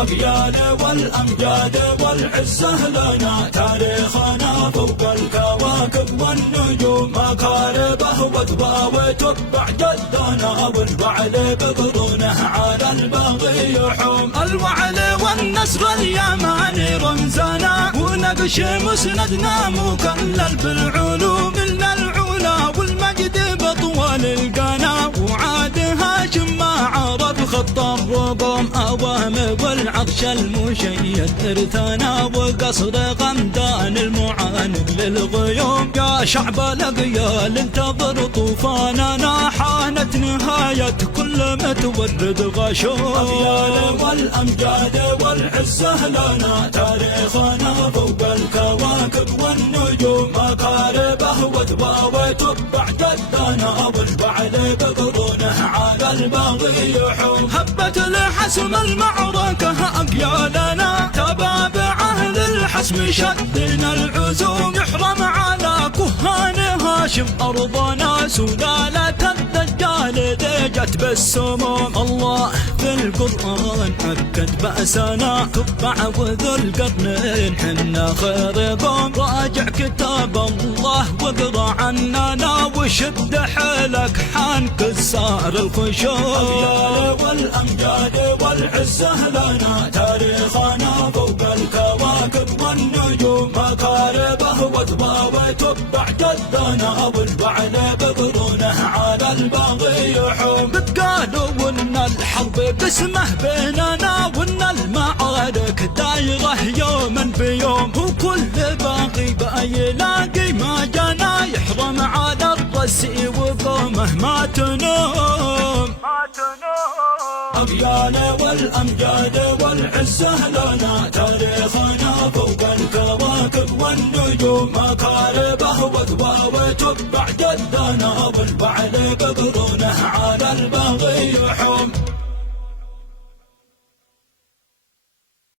أبيال والأمجاد والعزة لنا، تاريخنا فوق الكواكب والنجوم، مكاربه وضبا وتبع جدنا، والوعل بقرونه على الباغي يحوم. الوعل والنسر اليماني رمزنا، ونقش مسندنا مكلل بالعلوم، لنا العلا والمجد بطول القنا، وعاد هاشم ما عرف خط الرقم أوام، والعطش المشيد إرثنا، وقصر غمدان المعاند للغيوم. يا شعب الأقيال انتظر طوفاننا، حانت نهاية كل متورد غشوم. أبيال والأمجاد والعزة لنا، تاريخنا فوق الكواكب والنجوم، مكاربه وذبا وتبع جدنا، والبعل بقرونه على الباغي يحوم. هبت الحسم المعركة أقيالنا، تبابعه للحسم شدنا العزوم، يحرم على كهان هاشم أرضنا، سلالة الدجال ضجت بالسموم. الله في القرآن أكد بأسنا، تبع وذو القرنين حنا خير قوم. راجع كتاب الله واقرا عننا، وشد حيلك حان كسار الخشوم. أبيال والأمجاد والعزة لنا، تاريخنا فوق الكواكب والنجوم، مكاربه وذبا وتبع جدنا، والبعل بقرونه على الباغي يحوم. قالوا وان الحرب قسمه بيننا، وان المعارك دايره يوما بيوم، وكل باغي بيلاقي ما جانا، يحرم على الرسي وقومه ما تنوم. أبيال والأمجاد والعزة لنا، تاريخنا فوق الكواكب والنجوم، مكاربه وذبا وتبع جدنا، والبعل بقرونه على الباغي يحوم.